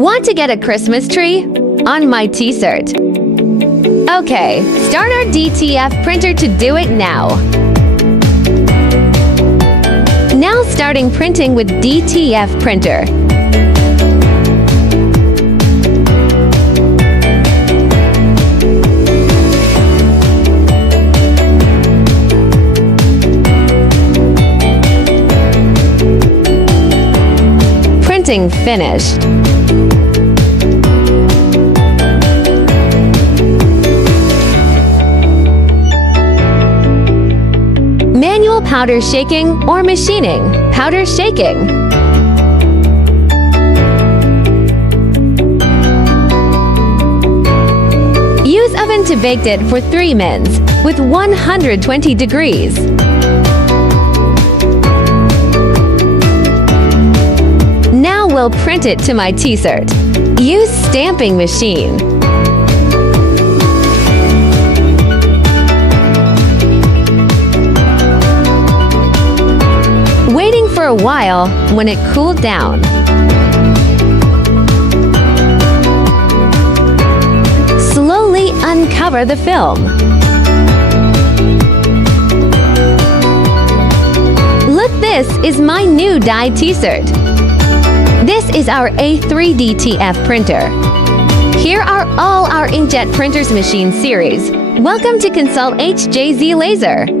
Want to get a Christmas tree? On my T-shirt. Okay, start our DTF printer to do it now. Now starting printing with DTF printer. Printing finished. Manual powder shaking or machining. Powder shaking. Use oven to bake it for 3 minutes with 120 degrees. Now we'll print it to my T-shirt. Use stamping machine. Waiting for a while when it cooled down. Slowly uncover the film. Look, this is my new dyed T-shirt. This is our A3 DTF printer. Here are all our inkjet printers machine series. Welcome to Consult HJZ Laser.